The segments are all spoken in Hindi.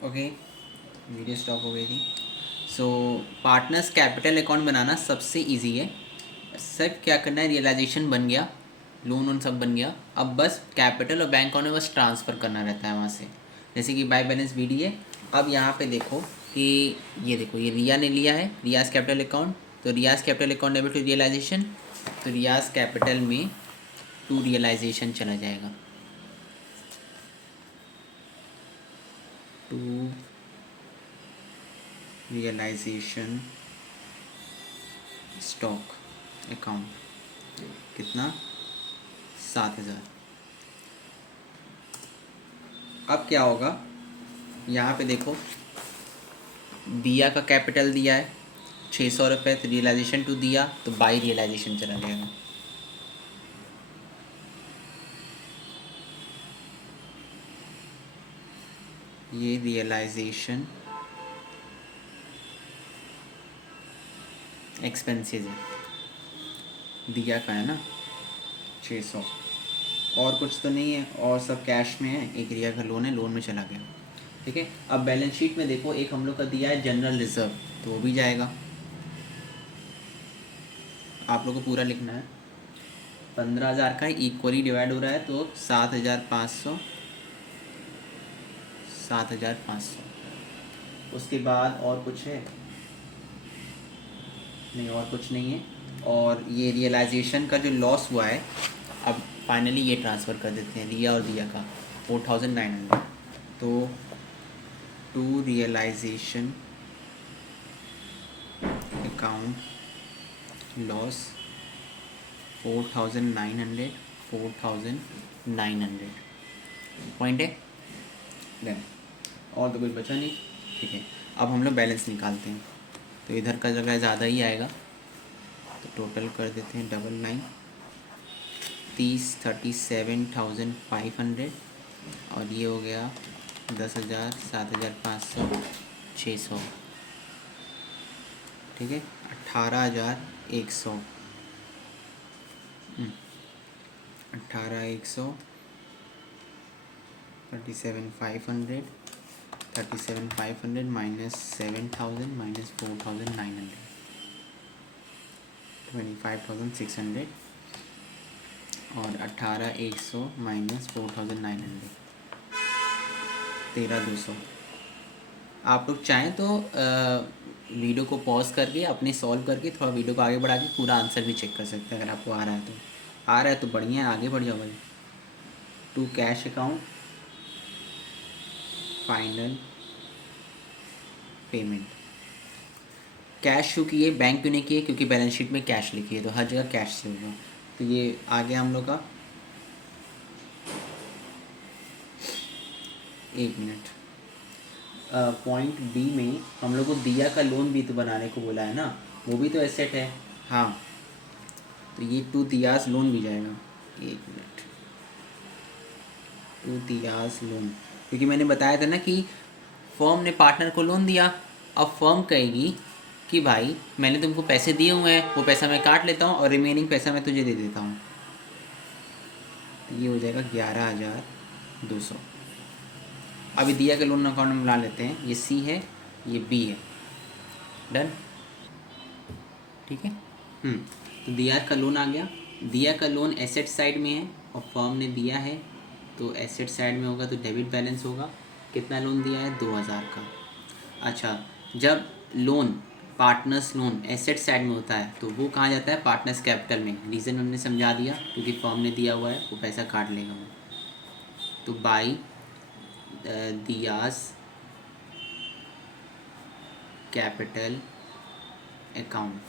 ओके, वीडियो स्टॉप हो गई थी। सो पार्टनर्स कैपिटल अकाउंट बनाना सबसे इजी है। सब क्या करना है, रियलाइजेशन बन गया, लोन वोन सब बन गया, अब बस कैपिटल और बैंक अकाउंट में बस ट्रांसफ़र करना रहता है वहाँ से। जैसे कि बाय बैलेंस बी डी है। अब यहाँ पे देखो कि ये देखो, ये रिया ने लिया है रियाज कैपिटल अकाउंट, तो Riyaz capital account debit to realisation, तो रियाज कैपिटल में टू रियलाइजेशन चला जाएगा, टू रियलाइजेशन स्टॉक अकाउंट। कितना? 7,000। अब क्या होगा, यहाँ पे देखो दिया का कैपिटल दिया है 600 रुपये, तो रियलाइजेशन टू दिया तो बाई रियलाइजेशन चला जाएगा। ये रियलाइजेशन एक्सपेंसेस है, दिया का है ना 600, और कुछ तो नहीं है, और सब कैश में है। एक रिया का लोन है, लोन में चला गया। ठीक है, अब बैलेंस शीट में देखो एक हम लोग का दिया है जनरल रिजर्व, तो वो भी जाएगा। आप लोग को पूरा लिखना है, 15,000 का इक्वली डिवाइड हो रहा है, तो 7,500, 7,500। उसके बाद और कुछ है नहीं, और कुछ नहीं है। और ये रियलाइजेशन का जो लॉस हुआ है, अब फाइनली ये ट्रांसफ़र कर देते हैं रिया और दिया का 4,900। तो to realisation account loss 4,900, 4,900 point है। डन, और तो कुछ बचा नहीं। ठीक है, अब हम लोग बैलेंस निकालते हैं, तो इधर का जगह ज़्यादा ही आएगा, तो टोटल कर देते हैं 999, 37,500, और ये हो गया 10,000, 7,500, 600। ठीक है, 18,100, 18,100, 37,500, 37,500 माइनस 7,000 माइनस 4,900, 25,600, और 18,100 माइनस 4,900, 13,200। आप लोग चाहें तो वीडियो को पॉज करके अपने सॉल्व करके थोड़ा वीडियो को आगे बढ़ा के पूरा आंसर भी चेक कर सकते हैं, अगर आपको आ रहा है तो। आ रहा है तो बढ़िया है, आगे बढ़ जाओ भाई। To cash account final payment. Cash show किए, बैंक क्यों नहीं किए? क्योंकि बैलेंस शीट में कैश लिखी है, तो हर जगह कैश से होगा। तो ये आ गया हम लोग का, 1 मिनट। पॉइंट बी में हम लोग को दिया का लोन भी तो बनाने को बोला है ना, वो भी तो एसेट है। हाँ, तो ये टू दियास लोन भी जाएगा। 1 मिनट, टू दियास लोन, क्योंकि मैंने बताया था ना कि फर्म ने पार्टनर को लोन दिया, अब फर्म कहेगी कि भाई मैंने तुमको पैसे दिए हुए हैं, वो पैसा मैं काट लेता हूँ और रिमेनिंग पैसा मैं तुझे दे देता हूँ। तो ये हो जाएगा 11,200। अभी दिया के लोन अकाउंट में मिला लेते हैं, ये सी है, ये बी है। डन, ठीक है। तो दिया का लोन आ गया, दिया का लोन एसेट साइड में है और फर्म ने दिया है, तो एसेट साइड में होगा तो डेबिट बैलेंस होगा। कितना लोन दिया है? 2,000 का। अच्छा, जब loan partners loan asset side में होता है तो वो कहाँ जाता है? पार्टनर्स कैपिटल में। रीज़न हमने समझा दिया, क्योंकि फर्म ने दिया हुआ है, वो पैसा काट लेगा वो। तो बाई दियास कैपिटल अकाउंट,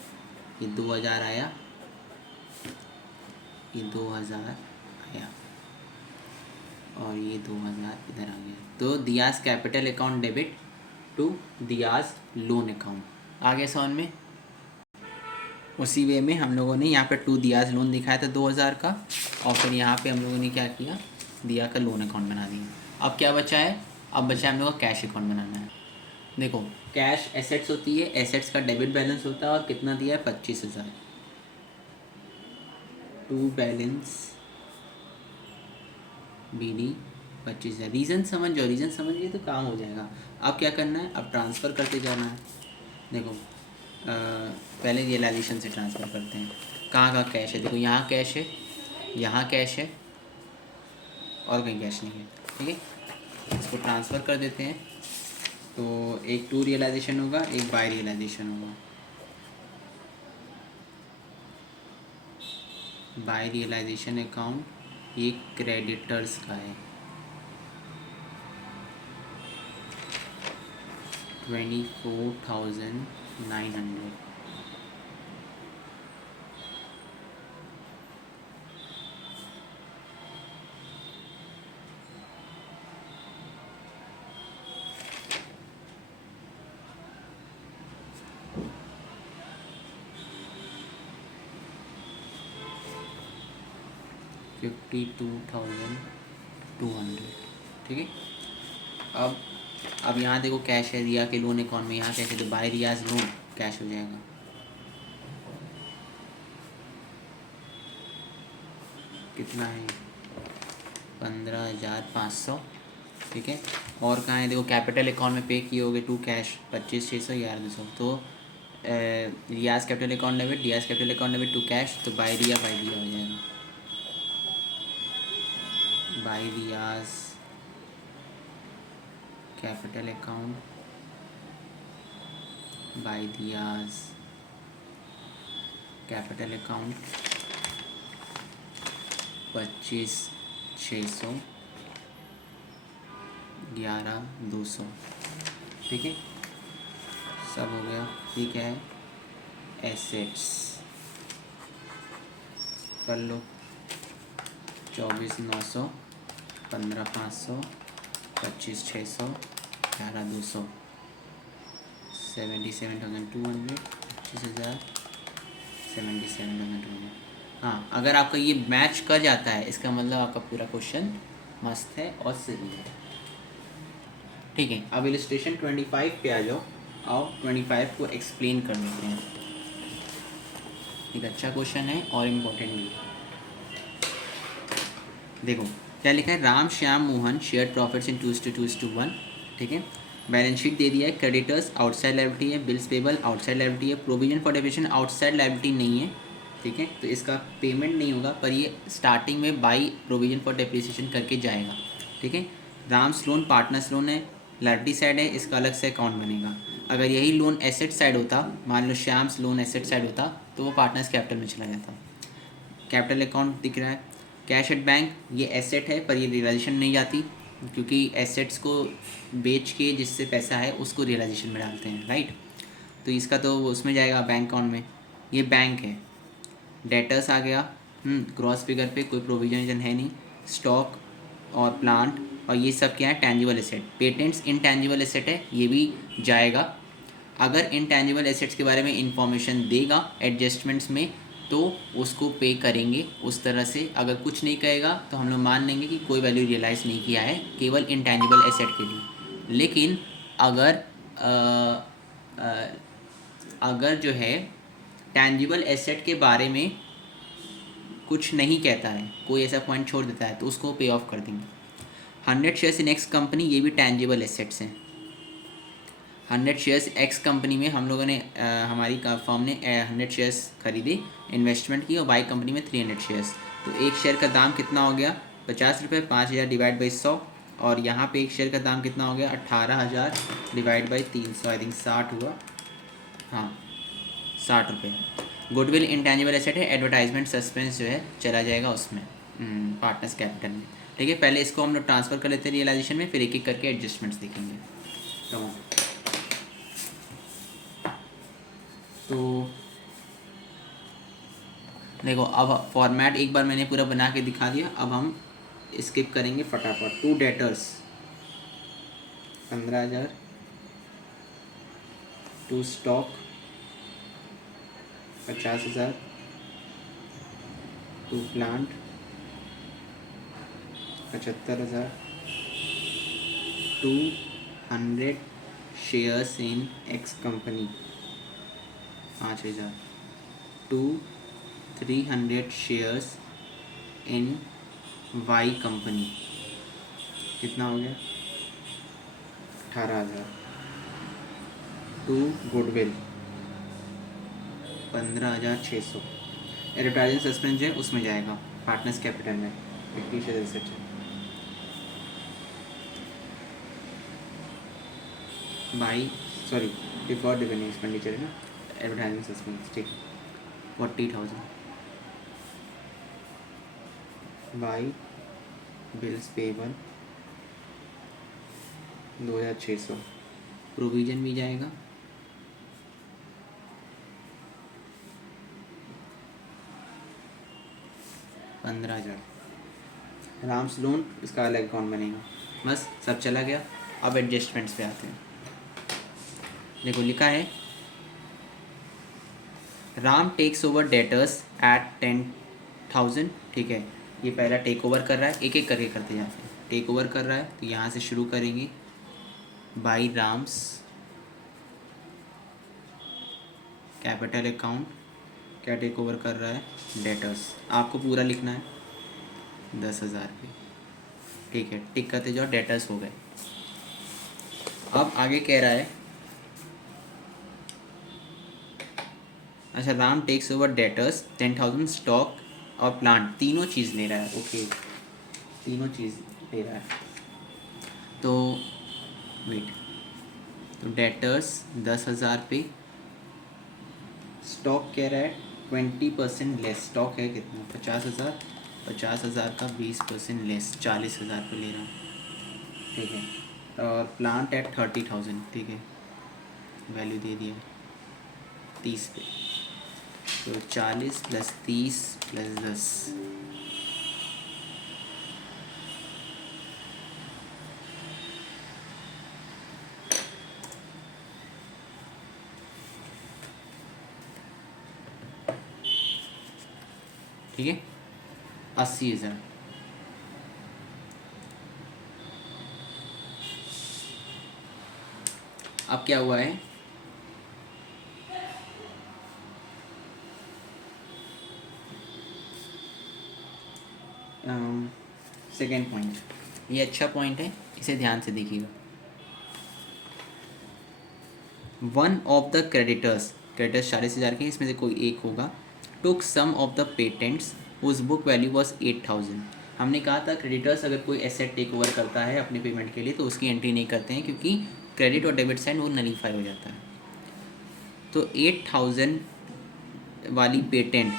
ये 2,000 आया, ये 2,000 आया, और ये 2,000 इधर आ गया। तो Dias capital account debit to Dias loan account आ गया समझ में। उसी वे में हम लोगों ने यहाँ पे टू दियास लोन दिखाया था 2,000 का, और फिर यहाँ पे हम लोगों ने क्या किया, दिया का लोन अकाउंट बना दिया। अब क्या बचा है? अब बचा है हम लोग का कैश अकाउंट बनाना है। देखो, कैश एसेट्स होती है, एसेट्स का डेबिट बैलेंस होता है, और कितना दिया है? 25,000। To balance B D 25,000। Reason समझ जाओ, रीज़न समझ गए तो काम हो जाएगा। अब क्या करना है, अब ट्रांसफ़र करते जाना है। देखो पहले रियलाइजेशन से ट्रांसफ़र करते हैं। कहाँ कहाँ कैश है, देखो यहाँ कैश है, यहाँ कैश है, और कहीं कैश नहीं है। ठीक है, इसको ट्रांसफ़र कर देते हैं। तो एक टू रियलाइजेशन होगा, एक बाय रियलाइजेशन होगा। बाय रियलाइजेशन अकाउंट ये क्रेडिटर्स का है, 24,900। $52,200। ठीक है, अब यहाँ देखो कैश है, रिया के लोन अकाउंट में यहाँ कैश है, तो बाय रियाज लोन कैश हो जाएगा। कितना है, 15,500। ठीक है, और कहाँ है, देखो कैपिटल अकाउंट में पे किए होगे टू कैश 25,600 11,200। तो Riyaz capital account debit, Riyaz capital account debit to cash, तो बाय रिया हो जाएगा। By Riyaz capital account, by Riyaz capital account 25,600 11,200। ठीक है, सब हो गया। ठीक है, एसेट्स कर लो, 24,900 15,500 25,600 11,200 77,200 25,000 77,200। हाँ, अगर आपका ये मैच कर जाता है इसका मतलब आपका पूरा क्वेश्चन मस्त है और सही है। ठीक है, अब इलस्ट्रेशन 25 पे आ जाओ। आओ 25 को एक्सप्लेन कर देते हैं। एक अच्छा क्वेश्चन है और इम्पोर्टेंट भी। देखो क्या लिखा है, राम श्याम मोहन शेयर प्रॉफिट्स इन 2:2:1। ठीक है, बैलेंस शीट दे दिया है, क्रेडिटर्स आउटसाइड लायबिलिटी है, बिल्स पेबल आउटसाइड लायबिलिटी है, provision for depreciation outside liability नहीं है। ठीक है, तो इसका पेमेंट नहीं होगा, पर ये स्टार्टिंग में बाई प्रोविजन फॉर डेप्रिसिएशन करके जाएगा। ठीक है, राम्स लोन पार्टनर्स लोन है, लायबिलिटी साइड है, इसका अलग से अकाउंट बनेगा। अगर यही लोन एसेट साइड होता, मान लो श्याम्स लोन एसेट साइड होता, तो वो पार्टनर्स कैपिटल में चला जाता। कैपिटल अकाउंट दिख रहा है, कैश एट बैंक ये एसेट है, पर ये रियलाइजेशन नहीं जाती, क्योंकि एसेट्स को बेच के जिससे पैसा है उसको रियलाइजेशन में डालते हैं, राइट। तो इसका तो उसमें जाएगा बैंक अकाउंट में। ये बैंक है, डेटर्स आ गया, क्रॉस फिगर पे कोई प्रोविजन है नहीं, स्टॉक और प्लांट और ये सब क्या है, tangible asset. Patents intangible asset है, ये भी जाएगा। अगर इनटेंजिबल एसेट्स के बारे में इंफॉर्मेशन देगा एडजस्टमेंट्स में तो उसको पे करेंगे उस तरह से। अगर कुछ नहीं कहेगा तो हम लोग मान लेंगे कि कोई वैल्यू रियलाइज़ नहीं किया है, केवल इनटेंजिबल एसेट के लिए। लेकिन अगर अगर जो है टेंजिबल एसेट के बारे में कुछ नहीं कहता है, कोई ऐसा पॉइंट छोड़ देता है, तो उसको पे ऑफ कर देंगे। 100 शेयर्स इन एक्स कंपनी, ये भी टेंजिबल एसेट्स हैं। 100 शेयर्स एक्स कंपनी में हम लोगों ने हमारी फर्म ने 100 शेयर्स खरीदे, इन्वेस्टमेंट की, और बाई कंपनी में 300 शेयर्स। तो एक शेयर का दाम कितना हो गया, 50 रुपये, 5,000 डिवाइड बाई 100। और यहाँ पे एक शेयर का दाम कितना हो गया, 18,000 डिवाइड बाई 300, आई थिंक 60 हुआ, हाँ 60 रुपये। गुडविल इंटेंजिबल एसेट है, एडवर्टाइजमेंट सस्पेंस जो है चला जाएगा उसमें, पार्टनर्स कैपिटल में। ठीक है, पहले इसको हम लोग ट्रांसफ़र कर लेते हैं रियलाइजेशन में, फिर एक एक करके एडजस्टमेंट्स देखेंगे। तो देखो अब फॉर्मेट एक बार मैंने पूरा बना के दिखा दिया, अब हम स्किप करेंगे फटाफट। To debtors 15,000, to stock 50,000, to plant 75,000, 200 shares in X company 5,000, 300 shares in Y company कितना हो गया? 18,000। To goodwill 15,600। एडवर्टाइजिंग सस्पेंस जो है उसमें जाएगा, पार्टनर्स कैपिटल में, फिक्टिशियस एसेट है। बाई सॉरी डिफॉल्ट डिवेन्यू एक्सपेंडिचर है ना, एडवर्टाइजिंग सस्पेंस, ठीक है। 40,000 बाई बिल्स पेबल 2,600। प्रोविजन भी जाएगा, $15,000। राम्स लोन इसका अलग अकाउंट बनेगा। बस सब चला गया। अब एडजस्टमेंट्स पे आते हैं। देखो लिखा है Ram takes over debtors at 10,000, ठीक है। ये पहला टेक ओवर कर रहा है, एक एक करके करते जाते हैं। टेक ओवर कर रहा है तो यहाँ से शुरू करेंगे। बाई राम्स कैपिटल अकाउंट क्या टेक ओवर कर रहा है? डेटर्स। आपको पूरा लिखना है 10,000 पे, ठीक है। टिक करते जाओ, डेटर्स हो गए। अब आगे कह रहा है अच्छा, Ram takes over debtors 10,000 stock और प्लांट, तीनों चीज़ ले रहा है। ओके, तीनों चीज़ ले रहा है। तो वेट, तो डेटर्स 10,000 पे, स्टॉक कह रहा है 20% लेस। स्टॉक है कितना? 50,000। 50,000 का 20% लेस, 40,000 पे ले रहा हूँ, ठीक है। और प्लांट एट 30,000, ठीक है, वैल्यू दे दिया 30 पे। तो 40 + 30 + 10, ठीक है, 80,000। अब क्या हुआ है? सेकेंड पॉइंट, ये अच्छा पॉइंट है, इसे ध्यान से देखिएगा। वन ऑफ द क्रेडिटर्स 40,000 के, इसमें से कोई एक होगा, took some of the patents whose book value was 8,000। हमने कहा था क्रेडिटर्स अगर कोई एसेट टेक ओवर करता है अपने पेमेंट के लिए तो उसकी एंट्री नहीं करते हैं, क्योंकि क्रेडिट और डेबिट साइड वो नलीफाई हो जाता है। तो 8,000 वाली patent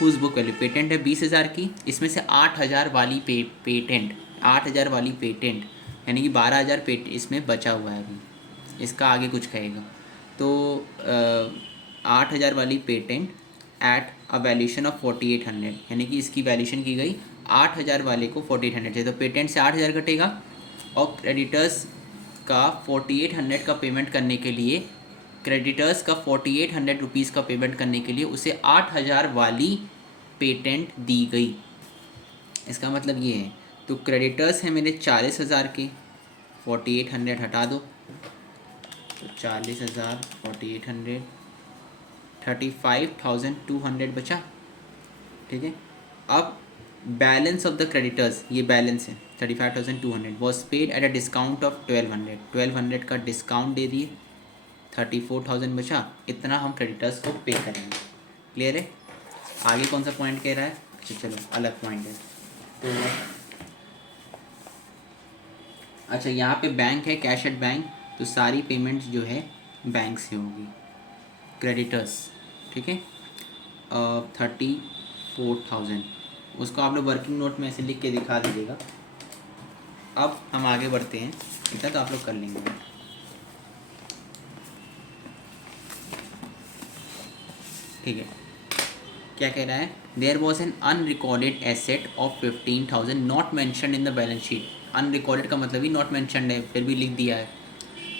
whose book value, patent है 20,000 की, इसमें से 8,000 वाली पेटेंट 8,000 वाली पेटेंट, यानी कि 12,000 इसमें बचा हुआ है अभी, इसका आगे कुछ कहेगा। तो 8,000 वाली patent at a valuation of 4,800, यानी कि इसकी वैल्यूशन की गई 8,000 वाले को 4,800 से, तो पेटेंट से 8,000 कटेगा और क्रेडिटर्स का 4,800 का पेमेंट करने के लिए, क्रेडिटर्स का 4,800 रुपीज़ का पेमेंट करने के लिए उसे 8,000 वाली पेटेंट दी गई। इसका मतलब ये है, तो क्रेडिटर्स हैं मेरे 40,000 के, 4,800 हटा दो, तो 40,000 4,800 35,200 बचा, ठीक है। अब बैलेंस ऑफ द क्रेडिटर्स, ये बैलेंस है 35,200, was paid at a discount of 1,200 का डिस्काउंट दे दिए, 34,000 बचा, इतना हम क्रेडिटर्स को पे करेंगे। क्लियर है? आगे कौन सा पॉइंट कह रहा है? अच्छा चलो अलग पॉइंट है। तो अच्छा, यहाँ पे बैंक है, कैश एट बैंक, तो सारी पेमेंट्स जो है बैंक से होगी, क्रेडिटर्स, ठीक है। 34,000, उसको आप लोग वर्किंग नोट में ऐसे लिख के दिखा दीजिएगा। अब हम आगे बढ़ते हैं, इतना तो आप लोग कर लेंगे। ठीक है, क्या कह रहा है? There was an unrecorded asset of 15,000 not mentioned in the balance sheet. Unrecorded का मतलब ही नॉट मैंशनड है, फिर भी लिख दिया है।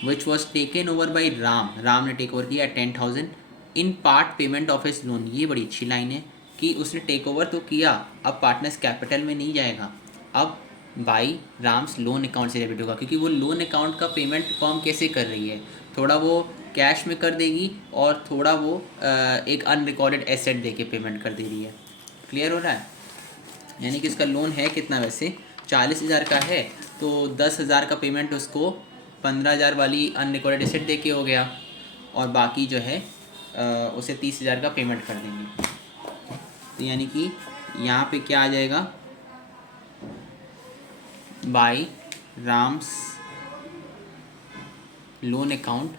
Which was taken over by Ram ने टेक ओवर किया 10,000 in part payment of his loan. ये बड़ी अच्छी लाइन है कि उसने टेक ओवर तो किया, अब पार्टनर्स कैपिटल में नहीं जाएगा, अब बाई राम्स लोन अकाउंट से डेबिट होगा, क्योंकि वो लोन अकाउंट का पेमेंट फॉर्म कैसे कर रही है, थोड़ा वो कैश में कर देगी और थोड़ा वो एक अनरिकॉर्डेड एसेट दे के पेमेंट कर दे रही है। क्लियर हो रहा है? यानी कि इसका लोन है कितना, वैसे 40,000 का है, तो तो 10,000 का पेमेंट उसको 15,000 वाली अनरिकॉर्डेड एसेट दे के हो गया, और बाकी जो है उसे 30,000 का पेमेंट कर देंगे। तो यानी कि यहाँ पे क्या आ जाएगा, बाय राम्स लोन अकाउंट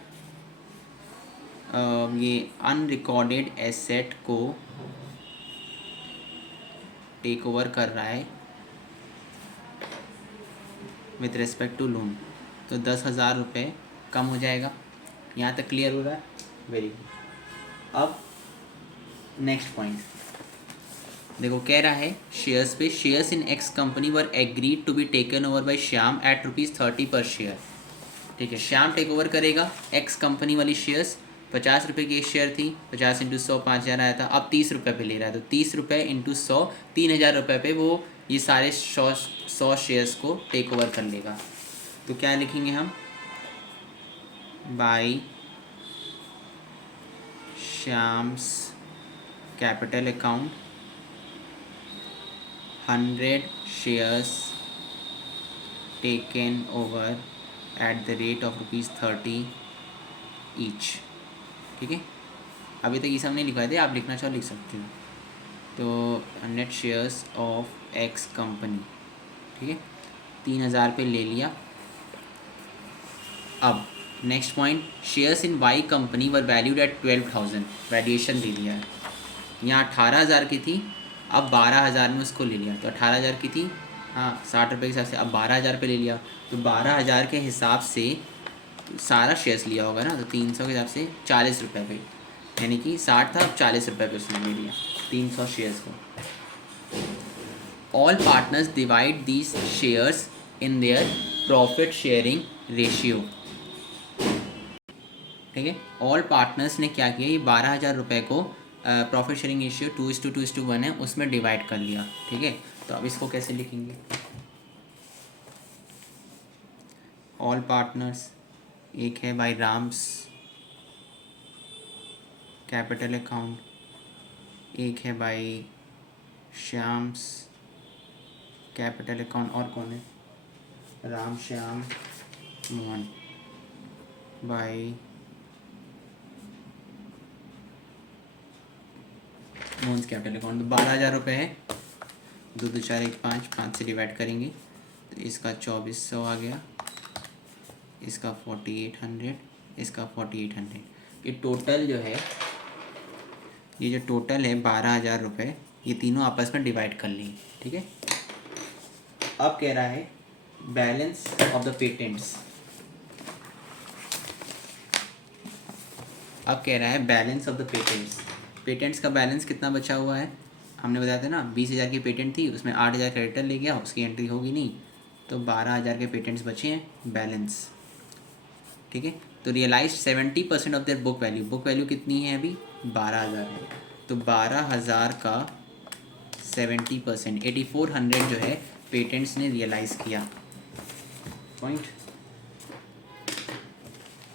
ये अनरिकॉर्डेड एसेट को टेक ओवर कर रहा है विथ रिस्पेक्ट टू लोन। तो 10,000 रुपये कम हो जाएगा। यहाँ तक क्लियर हो रहा है? Very good. अब नेक्स्ट पॉइंट देखो, कह रहा है शेयर्स पे, shares in X company were agreed to be taken over by Shyam at ₹30 पर शेयर। ठीक है, श्याम टेक ओवर करेगा एक्स कंपनी वाली शेयर्स। 50 रुपये की एक शेयर थी, 50 इंटू 100 5,000 आया था, अब 30 रुपये पे ले रहा है, तो 30 रुपये इंटू 100 3,000 रुपये पे वो ये सारे 100 शेयर्स को टेक ओवर कर लेगा। तो क्या लिखेंगे हम, by Shyam's capital account 100 shares taken over at the rate of ₹30 each. ठीक है, अभी तक ये सब नहीं लिखवाए थे, आप लिखना चाहो लिख सकते हो। तो 100 शेयर्स ऑफ एक्स कंपनी, ठीक है, 3,000 पे ले लिया। अब next point, shares in Y company were valued at 12,000, valuation दे दिया है। यहाँ 18,000 की थी, अब 12,000 में उसको ले लिया। तो 18,000 की थी, हाँ 60 रुपये के हिसाब से, अब 12,000 पे ले लिया। तो 12,000 के हिसाब से सारा शेयर्स लिया होगा ना, तो 300 के हिसाब से 40 रुपये पे, यानी कि 60 था, अब 40 रुपये पे उसने ले लिया 300 शेयर्स को। All partners divide these shares in their profit sharing ratio. ठीक है, ऑल पार्टनर्स ने क्या किया, ये 12,000 रुपये को प्रॉफिट शेयरिंग रेशियो 2:2:1 है उसमें डिवाइड कर लिया। ठीक है, तो अब इसको कैसे लिखेंगे, ऑल पार्टनर्स, एक है बाय राम्स कैपिटल अकाउंट, एक है बाय श्याम्स कैपिटल अकाउंट, और कौन है, Ram Shyam Mohan by Mohan's capital account. तो 12,000 रुपये है, 2 2 4 1 5, 5 से डिवाइड करेंगे तो इसका 2,400 आ गया, इसका 4,800, इसका 4,800। ये टोटल जो है, ये जो टोटल है 12,000 रुपये, ये तीनों आपस में डिवाइड कर लेंगे। ठीक है, अब कह रहा है बैलेंस ऑफ द पेटेंट्स। अब कह रहा है balance of the patents. Patents का बैलेंस कितना बचा हुआ है, हमने बताया था ना 20,000 की पेटेंट थी, उसमें 8,000 क्रेडिटर ले गया, उसकी एंट्री होगी नहीं, तो 12,000 के पेटेंट्स बचे हैं बैलेंस। ठीक है, तो realise 70% of their book value. Book value कितनी है अभी, 12,000 है, तो 12,000 का 70%, 8,400 जो है पेटेंट्स ने रियलाइज़ किया। पॉइंट,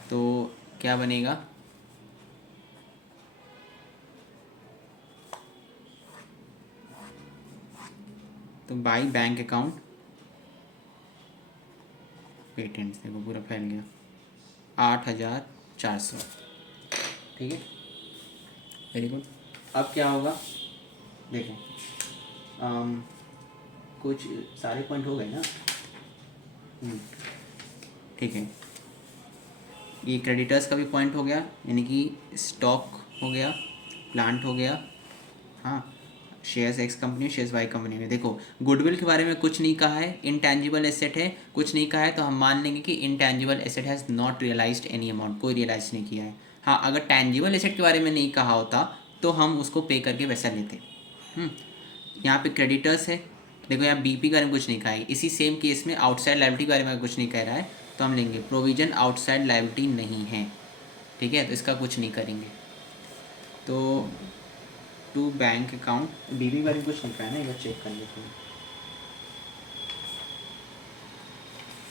तो क्या बनेगा, तो बाई बैंक अकाउंट पेटेंट्स, देखो पूरा फैल गया, 8,400। ठीक है, वेरी गुड। अब क्या होगा, देखो कुछ सारे पॉइंट हो गए ना। ठीक है, ये क्रेडिटर्स का भी पॉइंट हो गया, यानी कि स्टॉक हो गया, प्लांट हो गया, हाँ, shares X company, shares Y company में। देखो गुडविल के बारे में कुछ नहीं कहा है, इनटैंजिबल एसेट है, कुछ नहीं कहा है, तो हम मान लेंगे कि intangible asset has not realised any amount, कोई रियलाइज नहीं किया है। हाँ, अगर टैंजिबल एसेट के बारे में नहीं कहा होता तो हम उसको पे करके वैसा लेते। यहाँ पे क्रेडिटर्स है, देखो यहाँ बीपी के बारे में कुछ नहीं कहा है, इसी सेम केस में आउटसाइड लायबिलिटी के बारे में कुछ नहीं कह रहा है, तो हम लेंगे प्रोविजन आउटसाइड लायबिलिटी नहीं है। ठीक है, तो इसका कुछ नहीं करेंगे। तो टू बैंक अकाउंट, बीपी के बारे में कुछ नहीं कहा है ना, एक बार चेक कर लेते हैं।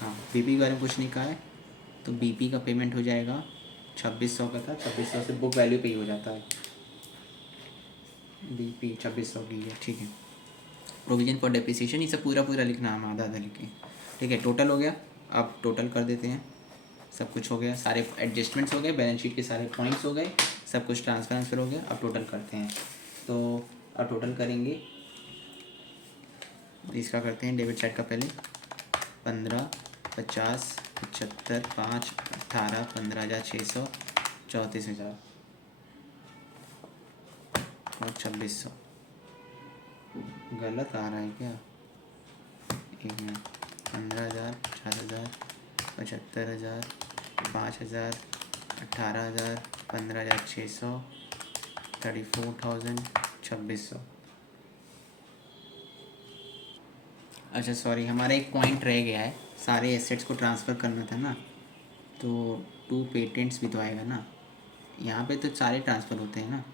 हाँ, बीपी के बारे में कुछ नहीं कहा है, तो बीपी का पेमेंट हो जाएगा 2,600 का था, 2,600 से बुक वैल्यू पे ही हो जाता है, बीपी 2,600 की है। ठीक है, प्रोविजन फॉर डेप्रिसिएशन, ये सब पूरा पूरा लिखना है, आधा आधा लिखें। ठीक है, टोटल हो गया। अब टोटल कर देते हैं। सब कुछ हो गया, सारे एडजस्टमेंट्स हो गए, बैलेंस शीट के सारे पॉइंट्स हो गए, सब कुछ ट्रांसफर हो गया। अब टोटल करते हैं। तो अब टोटल करेंगे, इसका करते हैं डेबिट साइड का पहले। 15, 50, 75, 5, 18, 15,600, 34,000 और 2,600। गलत आ रहा है क्या? एक मिनट। 15,000, 50,000, 75,000, 5,000, 18,000, 15,600, 34,000, 2,600। अच्छा सॉरी, हमारा एक पॉइंट रह गया है, सारे एसेट्स को ट्रांसफ़र करना था ना, तो 2 पेटेंट्स भी तो आएगा ना। यहाँ पे तो सारे ट्रांसफ़र होते हैं ना।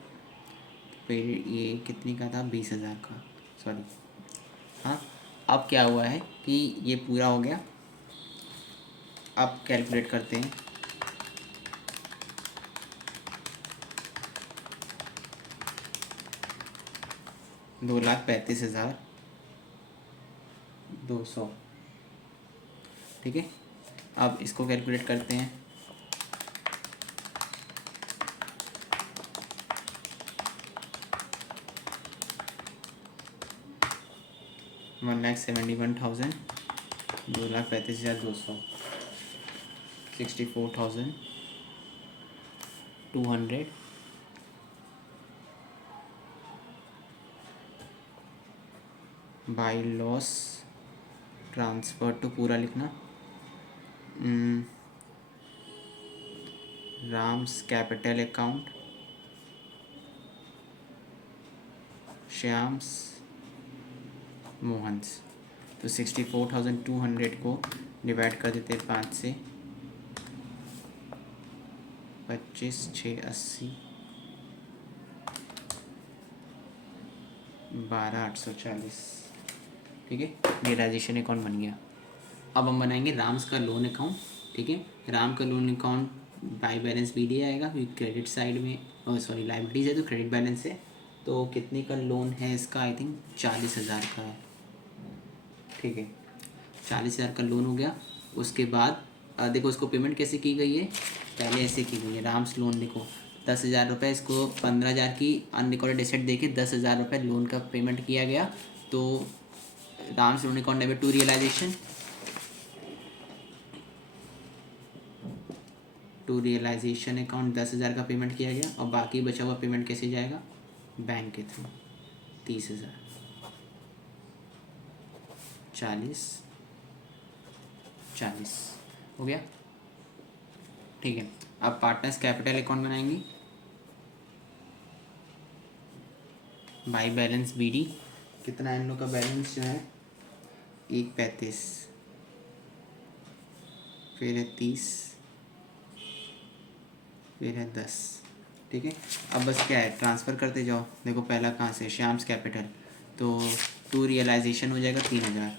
पे ये कितने का था? 20,000 का, सॉरी। हाँ, अब क्या हुआ है कि ये पूरा हो गया। अब कैलकुलेट करते हैं। दो लाख 35,200। ठीक है, अब इसको कैलकुलेट करते हैं। 1,71,000, 2,35,200, 64,200, बाई लॉस ट्रांसफ़र टू, पूरा लिखना, राम्स कैपिटल अकाउंट, श्याम्स मोहन्स। तो 64,200 को डिवाइड कर देते हैं 5 से। 25, 6, 80, 12,840। ठीक है, रियलाइजेशन अकाउंट बन गया। अब हम बनाएंगे राम्स का लोन अकाउंट। ठीक है, राम का loan account by balance B D आएगा, क्योंकि क्रेडिट साइड में सॉरी लाइबिलिटीज़ है तो क्रेडिट बैलेंस है। तो कितने का लोन है इसका? आई थिंक 40,000 का है। ठीक है, 40,000 का लोन हो गया। उसके बाद देखो उसको पेमेंट कैसे की गई है, पहले ऐसे की गई है। राम्स लोन देखो 10,000 रुपये, इसको 15,000 की अनरिकॉर्डेड एसेट देके 10,000 रुपये लोन का पेमेंट किया गया। तो Ram's loan account debit to realisation, to realisation account 10,000 का पेमेंट किया गया। और बाकी बचा हुआ पेमेंट कैसे जाएगा? बैंक के थ्रू। 30,000, 40, 40 हो गया। ठीक है, अब पार्टनर्स कैपिटल अकाउंट बनाएंगे। बाई बैलेंस बी डी, कितना है इन लोग का बैलेंस जो है? 1,35, फिर है 30, फिर है 10। ठीक है, अब बस क्या है, ट्रांसफ़र करते जाओ। देखो पहला कहाँ से? श्याम्स कैपिटल, तो टू रियलाइजेशन हो जाएगा 3,000।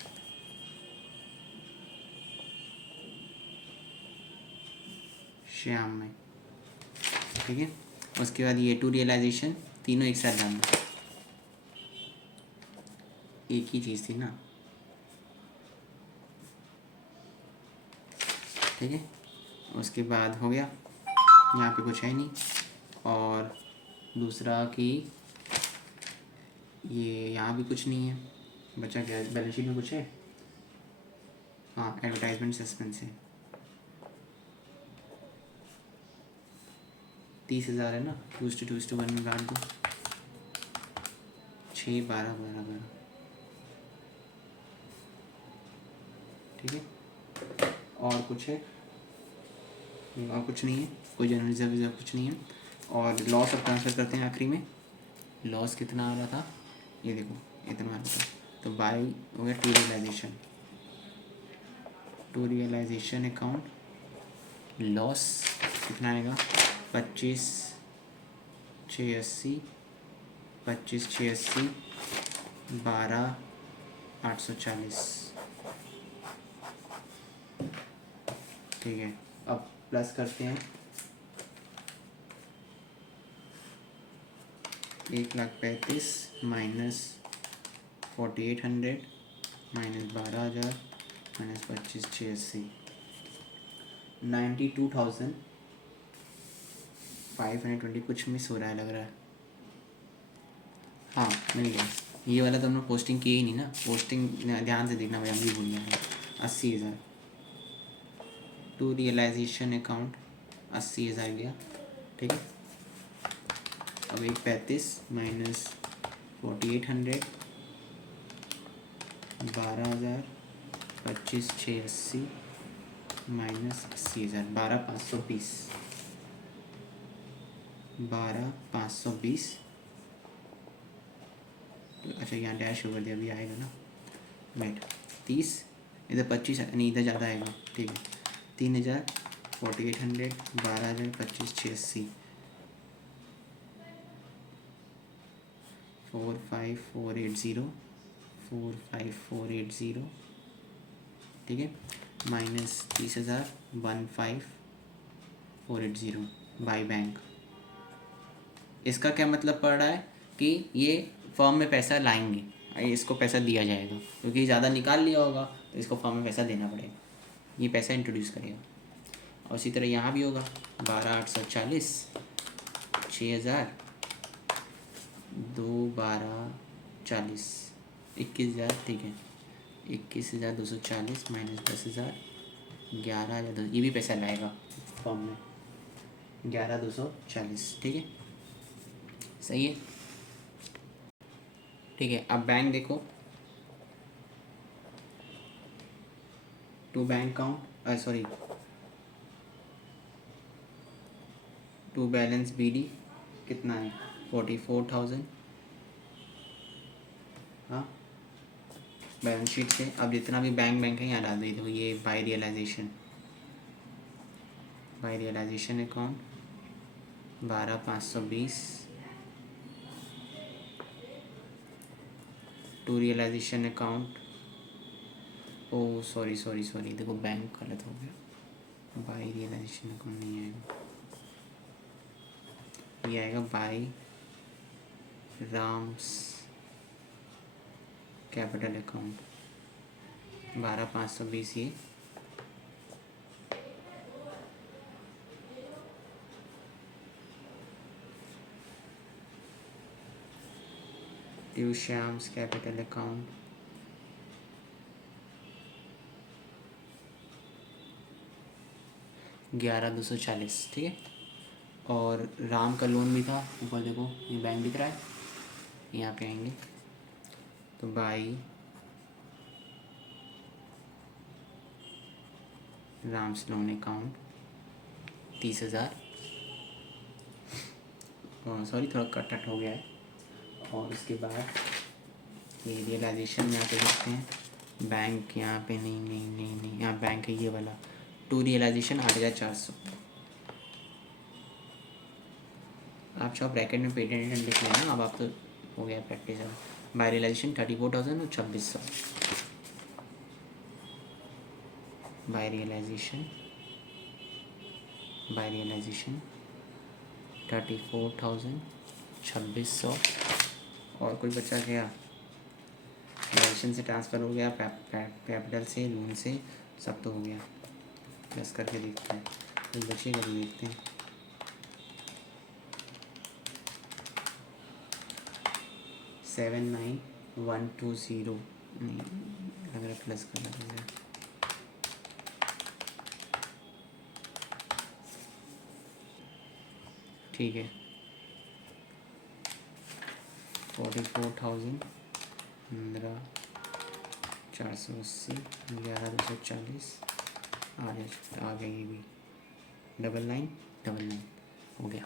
श्याम में, ठीक है। उसके बाद ये टू रियलाइजेशन, तीनों एक साथ डालना, एक ही चीज़ थी ना। ठीक है, उसके बाद हो गया, यहाँ पे कुछ है नहीं। और दूसरा कि ये यहाँ भी कुछ नहीं है, बचा क्या है? बैलेंस शीट में कुछ है? हाँ, एडवर्टाइजमेंट सस्पेंस है। 30,000 है ना, 2:1 में काट दो। 6, 12, 12, 12। ठीक है, और कुछ है? और कुछ नहीं है, कोई जनरल रिजर्व विजर्व कुछ नहीं है। और लॉस अब ट्रांसफ़र करते हैं आखिरी में। लॉस कितना आ रहा था? ये देखो इतना आ रहा था। तो बाई हो गया to realisation, to realisation account loss कितना आएगा? 25, 680, 25, 680, 12,840। ठीक है, अब प्लस करते हैं। 1,35,000 माइनस 4,800 माइनस 12,000 माइनस 25,680 92,520 कुछ मिस हो रहा है लग रहा है। हाँ मिल गया। ये वाला तो हमने पोस्टिंग की ही नहीं ना, पोस्टिंग ध्यान से देखना भाई, हम भी भूल गए हैं। 80,000 टू रियलाइजेशन अकाउंट 80,000 गया, ठीक है। अब 135 माइनस 4800 12,000 25,680 माइनस 80,000 12,520 12,520। अच्छा यहाँ डैश ओवर दिया, अभी आएगा ना, वेट 30 इधर 25 नहीं, इधर ज़्यादा आएगा, ठीक है। 3,000 4800 12,000 25,680 45480 45480, ठीक है, माइनस 30,000 15,480 बाई बैंक। इसका क्या मतलब पड़ रहा है कि ये फर्म में पैसा लाएंगे, इसको पैसा दिया जाएगा क्योंकि ज़्यादा निकाल लिया होगा तो इसको फर्म में पैसा देना पड़ेगा, ये पैसा इंट्रोड्यूस करेगा। और इसी तरह यहाँ भी होगा 12,840 6,000 2,12,40 21,000, ठीक है। 21,240 माइनस 10,000 11,000, ये भी पैसा लाएगा फॉर्म में 11,240, ठीक है, सही है, ठीक है। अब बैंक देखो, to bank account sorry to balance BD कितना है 44,000, हाँ बैलेंस शीट से। अब जितना भी बैंक है यहाँ डाल दो, ये by realisation account 12,520 to realisation account, oh sorry देखो बैंक गलत हो गया, बाय रियलाइजेशन अकाउंट नहीं आएगा, ये आएगा बाय राम्स कैपिटल अकाउंट 12,520 ये ट्यू श्याम्स कैपिटल अकाउंट 11,240, ठीक है। और राम का लोन भी था, ऊपर देखो ये बैंक दिख रहा है, यहाँ पे आएंगे तो by Ram's loan account 30,000, sorry थोड़ा कट हो गया है। और उसके बाद ये रियलाइजेशन में आके देखते हैं, बैंक यहाँ पे नहीं यहाँ बैंक है ये वाला, टू रियलाइजेशन 8,400। आप चाहो ब्रैकेट में पेटेंट लिख लेना, अब आप तो हो गया प्रैक्टिस। बाय रियलाइजेशन 34,000 और 2,600 बाय रियलाइजेशन 34,000 2,600। और कोई बचा गया, रियलाइजेशन से ट्रांसफ़र हो गया, कैपिटल से लोन से सब तो हो गया, प्लस करके देखते हैं कोई बचेगा तो देखते हैं। सेवन 9,120 नहीं लग रहा, प्लस कर लग रहा है, ठीक है। 44,000 15,480 11,240 आ गई, ये भी 9999 हो गया,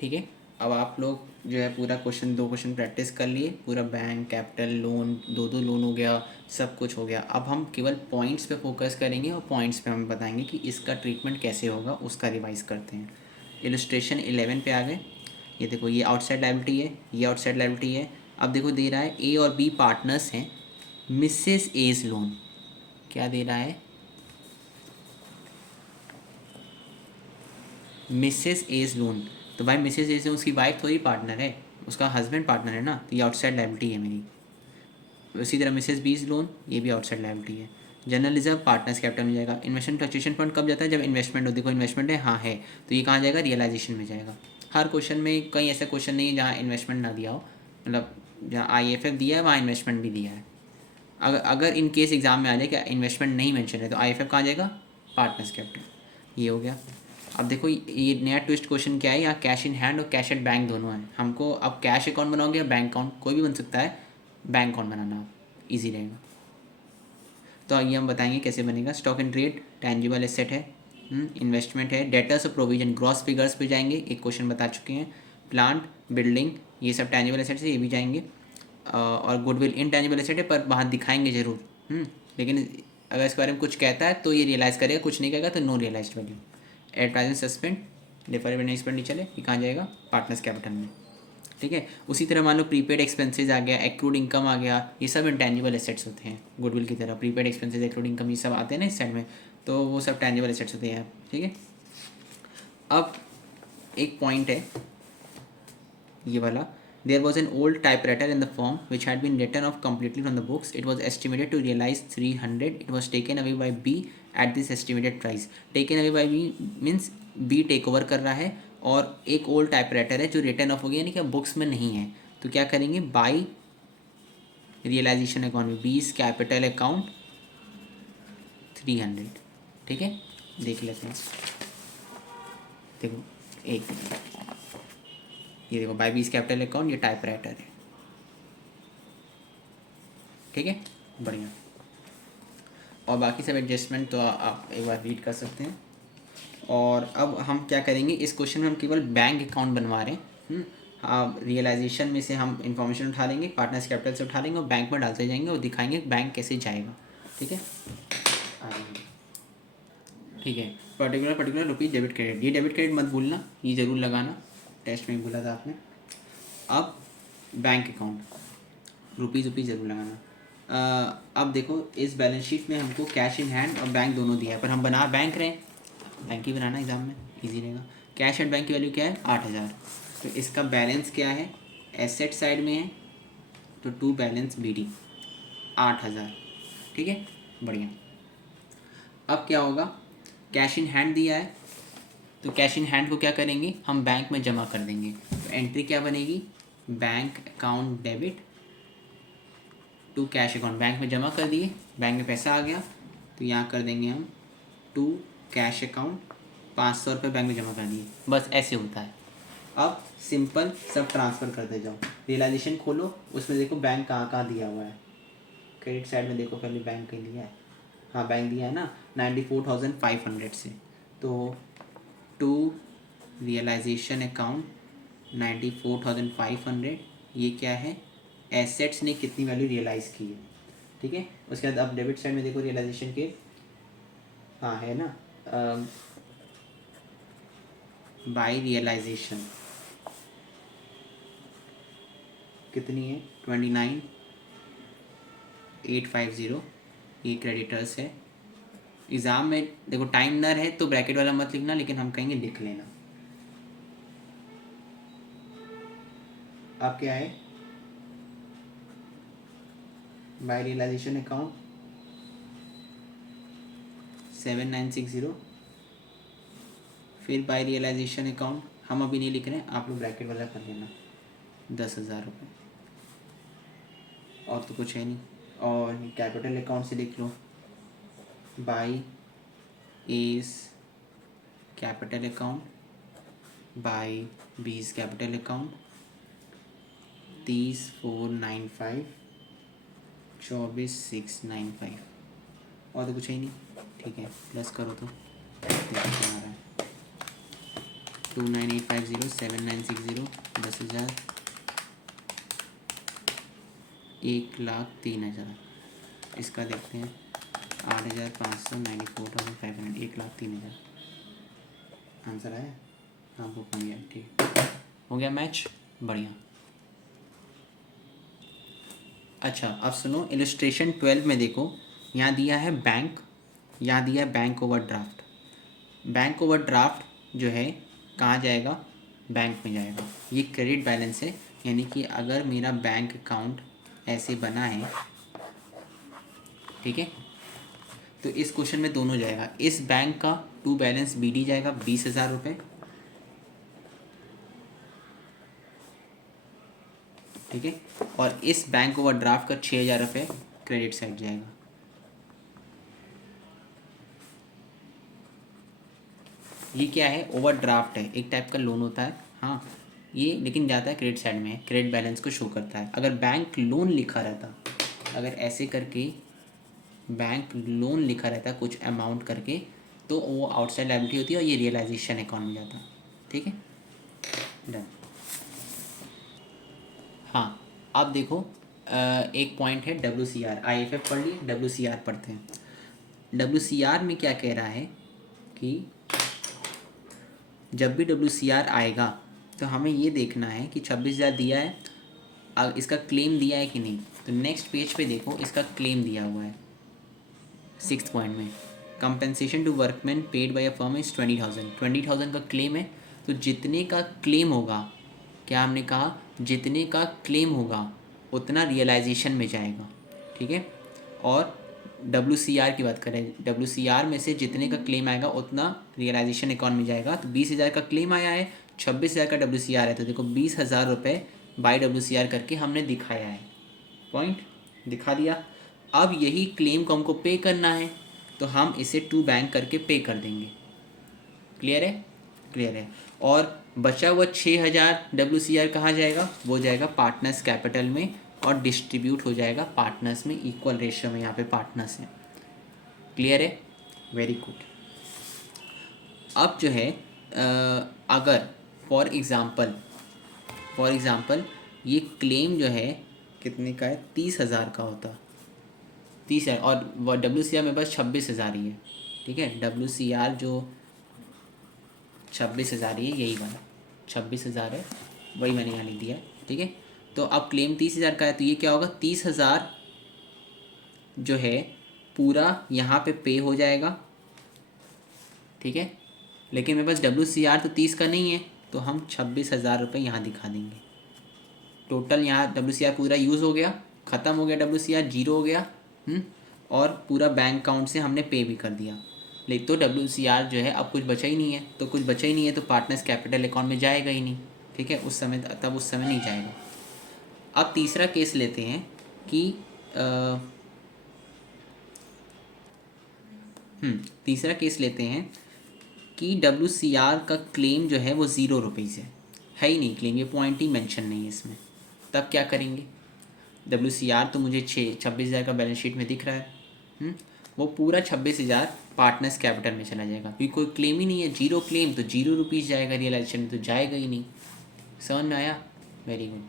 ठीक है। अब आप लोग जो है पूरा दो क्वेश्चन प्रैक्टिस कर लिए, पूरा बैंक कैपिटल लोन दो लोन हो गया, सब कुछ हो गया। अब हम केवल पॉइंट्स पे फोकस करेंगे और पॉइंट्स पे हम बताएंगे कि इसका ट्रीटमेंट कैसे होगा, उसका रिवाइज करते हैं। इलस्ट्रेशन 11 पे आ गए। ये देखो ये आउटसाइड लायबिलिटी है, ये आउटसाइड लायबिलिटी है। अब देखो दे रहा है A और B पार्टनर्स हैं, मिसेस एज लोन क्या दे रहा है, मिसेस एज लोन। तो भाई मिसेस एज उसकी वाइफ थोड़ी पार्टनर है, उसका हस्बैंड पार्टनर है ना, तो ये आउटसाइड लायबिलिटी है मेरी। उसी तरह मिसेस बीज लोन, ये भी आउटसाइड लायबिलिटी है। जनरल रिजर्व पार्टनर्स कैपिटल में जाएगा। इन्वेस्टमेंट फ्लक्चुएशन फंड कब जाता है? जब इन्वेस्टमेंट हो। देखो इन्वेस्टमेंट है, हाँ है, तो ये कहाँ जाएगा? रियलाइजेशन में जाएगा। हर क्वेश्चन में कहीं ऐसा क्वेश्चन नहीं है जहाँ इन्वेस्टमेंट ना दिया हो, मतलब जहाँ IFF दिया है वहाँ इन्वेस्टमेंट भी दिया है। अगर इन केस एग्जाम में आ जाए कि इन्वेस्टमेंट नहीं मेंशन है तो IFF कहाँ जाएगा? Partners capital. ये हो गया। अब देखो ये नया ट्विस्ट क्वेश्चन क्या है, यहाँ कैश इन हैंड और कैश एट बैंक दोनों है। हमको अब कैश अकाउंट बनाओगे या बैंक अकाउंट, कोई भी बन सकता है, बैंक अकाउंट बनाना आप, ईजी रहेगा। तो ये हम बताएंगे कैसे बनेगा। Stock and trade tangible asset है, इन्वेस्टमेंट है, डेटर्स और प्रोविजन ग्रॉस फिगर्स पे जाएंगे, एक क्वेश्चन बता चुके हैं। प्लांट बिल्डिंग ये सब टेंजिबल एसेट से, ये भी जाएंगे। और गुडविल इनटेंजिबल एसेट है पर वहाँ दिखाएंगे ज़रूर, लेकिन अगर इसके बारे में कुछ कहता है तो ये रियलाइज़ करेगा, कुछ नहीं कहेगा तो no realised value. Advertisement suspense different expenditure है, ये कहाँ जाएगा? पार्टनर्स कैपिटल में। ठीक है। उसी तरह मान लो प्रीपेड एक्सपेंसेस आ गया, एक्रूड इनकम आ गया, ये सब इंटेंजिबल एसेट्स होते हैं गुडविल की तरह। प्रीपेड एक्सपेंसेस, एक्रूड इनकम, ये सब आते हैं ना इस साइड में, तो वो सब टेंजिबल एसेट्स होते हैं। ठीक है। अब एक पॉइंट है ये वाला, there was an old typewriter in the form which had been written off completely from the books, it was estimated to realise 300, it was taken away by B at this estimated price. Taken away by B means B take over कर रहा है, और एक ओल्ड टाइपराइटर है जो रिटर्न ऑफ हो गया, यानी कि बुक्स में नहीं है, तो क्या करेंगे? बाई रियलाइजेशन अकाउंट में, बीस कैपिटल अकाउंट 300। ठीक है, देख लेते हैं। देखो एक ये देखो बाई बीस कैपिटल अकाउंट, ये टाइपराइटर है। ठीक है, बढ़िया। और बाकी सब एडजस्टमेंट तो आप एक बार रीड कर सकते हैं। और अब हम क्या करेंगे, इस क्वेश्चन में हम केवल बैंक अकाउंट बनवा रहे हैं। हाँ, रियलाइजेशन में से हम इंफॉर्मेशन उठा लेंगे, पार्टनर्स कैपिटल से उठा लेंगे और बैंक में डालते जाएंगे और दिखाएंगे बैंक कैसे जाएगा। ठीक है, ठीक है। पर्टिकुलर रुपीज़ डेबिट क्रेडिट, ये डेबिट क्रेडिट मत भूलना, ये ज़रूर लगाना, टेस्ट में भूला था आपने। अब बैंक अकाउंट रुपीज़ ज़रूर लगाना। अब देखो इस बैलेंस शीट में हमको कैश इन हैंड और बैंक दोनों दिया है, पर हम बना बैंक रहे, बैंक ही बनाना एग्जाम में, इजी रहेगा। कैश एंड बैंक की वैल्यू क्या है? 8000। तो इसका बैलेंस क्या है? एसेट साइड में है, तो टू बैलेंस BD 8000। ठीक है, बढ़िया। अब क्या होगा? कैश इन हैंड दिया है, तो कैश इन हैंड को क्या करेंगे? हम बैंक में जमा कर देंगे। तो एंट्री क्या बनेगी? Bank account debit to cash account, bank में जमा कर दिए, बैंक में पैसा आ गया, तो यहाँ कर देंगे हम टू कैश अकाउंट, 500 रुपये बैंक में जमा कर दिए। बस ऐसे होता है। अब सिंपल सब ट्रांसफ़र करते जाओ। रियलाइजेशन खोलो, उसमें देखो बैंक कहाँ कहाँ दिया हुआ है। क्रेडिट साइड में देखो पहले बैंक कहीं दिया है, हाँ बैंक दिया है ना 94,500 से, तो टू रियलाइजेशन अकाउंट 94,500, ये क्या है? एसेट्स ने कितनी वैल्यू रियलाइज़ की है। ठीक है, उसके बाद अब डेबिट साइड में देखो रियलाइजेशन के, हाँ है ना, बाय रियलाइजेशन कितनी है? 29,850, ये क्रेडिटर्स है। एग्ज़ाम में देखो टाइम न रहे तो ब्रैकेट वाला मत लिखना, लेकिन हम कहेंगे लिख लेना। अब क्या है? बाय रियलाइजेशन अकाउंट 7960, फिर बाय रियलाइजेशन अकाउंट हम अभी नहीं लिख रहे हैं, आप लोग ब्रैकेट वाला कर लेना, 10,000 रुपये, और तो कुछ है नहीं। और कैपिटल अकाउंट से लिख लो, by S capital account, by B's capital account, 30,495, 24,695, और तो कुछ है ही नहीं। ठीक है, प्लस करो तो देखो आ रहा है 29,850, 7,960, 10,000, 1,03,000। इसका देखते हैं 8,500, 94,500, 1,03,000 आंसर आया। हाँ वो बन गया, ठीक हो गया मैच, बढ़िया। अच्छा अब सुनो, इलस्ट्रेशन 12 में देखो, यहाँ दिया है बैंक, यहाँ दिया है बैंक ओवरड्राफ्ट। बैंक ओवरड्राफ्ट जो है कहाँ जाएगा? बैंक में जाएगा। ये क्रेडिट बैलेंस है, यानी कि अगर मेरा बैंक अकाउंट ऐसे बना है, ठीक है, तो इस क्वेश्चन में दोनों जाएगा। इस बैंक का टू बैलेंस BD जाएगा 20,000 रुपये, ठीक है, और इस बैंक ओवरड्राफ्ट का 6,000 रुपये क्रेडिट साइड जाएगा। ये क्या है? ओवरड्राफ्ट है, एक टाइप का लोन होता है, हाँ, ये लेकिन जाता है क्रेडिट साइड में, क्रेडिट बैलेंस को शो करता है। अगर बैंक लोन लिखा रहता, अगर ऐसे करके बैंक लोन लिखा रहता कुछ अमाउंट करके, तो वो आउटसाइड लायबिलिटी होती है और ये रियलाइजेशन अकाउंट में जाता, ठीक है, डन। हाँ, अब देखो एक पॉइंट है WCR, IFF पढ़ लिए, WCR पढ़ते हैं। WCR में क्या कह रहा है कि जब भी WCR आएगा तो हमें ये देखना है कि 26,000 दिया है, अब इसका क्लेम दिया है कि नहीं। तो नेक्स्ट पेज पे देखो, इसका क्लेम दिया हुआ है 6th पॉइंट में, compensation to workman paid by a firm is 20,000 का क्लेम है। तो जितने का क्लेम होगा, क्या हमने कहा, जितने का क्लेम होगा उतना रियलाइजेशन में जाएगा, ठीक है। और WCR की बात करें, WCR में से जितने का क्लेम आएगा उतना रियलाइजेशन अकाउंट में जाएगा। तो 20,000 का क्लेम आया है, 26,000 का WCR है, तो देखो 20,000 रुपये बाई WCR करके हमने दिखाया है, पॉइंट दिखा दिया। अब यही क्लेम को हमको पे करना है, तो हम इसे टू बैंक करके पे कर देंगे। क्लियर है? क्लियर है। और बचा हुआ 6,000 WCR कहाँ जाएगा? वो जाएगा पार्टनर्स कैपिटल में और डिस्ट्रीब्यूट हो जाएगा पार्टनर्स में, इक्वल रेशियो में, यहाँ पे पार्टनर्स हैं। क्लियर है? Very good. अब जो है अगर फॉर एग्ज़ाम्पल ये क्लेम जो है कितने का है, 30,000 का होता, 30,000, और वह WCR मेरे पास 26,000 ही है, ठीक है। WCR जो 26,000 ही है, यही वाला 26,000 है, वही मैंने यहाँ लिख दिया है, ठीक है। तो अब क्लेम 30,000 का है, तो ये क्या होगा, 30,000 जो है पूरा यहाँ पे हो जाएगा, ठीक है। लेकिन मेरे पास WCR तो 30 का नहीं है, तो हम 26,000 रुपये यहाँ दिखा देंगे। टोटल यहाँ WCR पूरा यूज़ हो गया, ख़त्म हो गया, WCR जीरो हो गया, और पूरा बैंक अकाउंट से हमने पे भी कर दिया। लेकिन तो WCR जो है अब कुछ बचा ही नहीं है, तो कुछ बचा ही नहीं है तो पार्टनर्स कैपिटल अकाउंट में जाएगा ही नहीं, ठीक है, उस समय, तब उस समय नहीं जाएगा। अब तीसरा केस लेते हैं कि तीसरा केस लेते हैं कि WCR का क्लेम जो है वो 0 रुपीज़ है ही नहीं क्लेम, ये पॉइंट ही मेंशन नहीं है इसमें। तब क्या करेंगे? WCR तो मुझे 26,000 का बैलेंस शीट में दिख रहा है, वो पूरा 26,000 पार्टनर्स कैपिटल में चला जाएगा, क्योंकि कोई क्लेम ही नहीं है, 0 क्लेम, तो 0 रुपीज़ जाएगा रियलाइजेशन में, तो जाएगा ही नहीं। समझ में आया? Very good.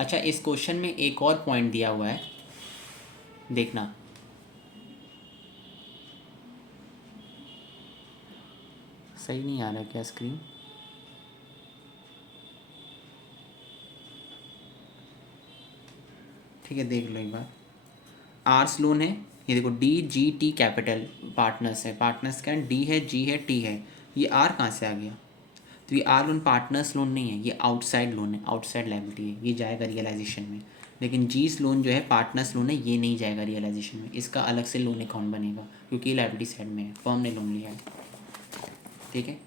अच्छा, इस क्वेश्चन में एक और पॉइंट दिया हुआ है, देखना, सही नहीं आ रहा क्या स्क्रीन? ठीक है, देख लो एक बार। आर्स लोन है, ये देखो DGT कैपिटल पार्टनर्स है, पार्टनर्स का D है, G है, T है, ये R कहाँ से आ गया? तो ये R लोन पार्टनर्स लोन नहीं है, ये आउटसाइड लोन है, आउटसाइड लायबिलिटी है, ये जाएगा रियलाइजेशन में। लेकिन जीस लोन जो है पार्टनर्स लोन है, ये नहीं जाएगा रियलाइजेशन में, इसका अलग से लोन अकाउंट बनेगा, क्योंकि ये लायबिलिटी साइड में है, फर्म ने लोन लिया है, ठीक है।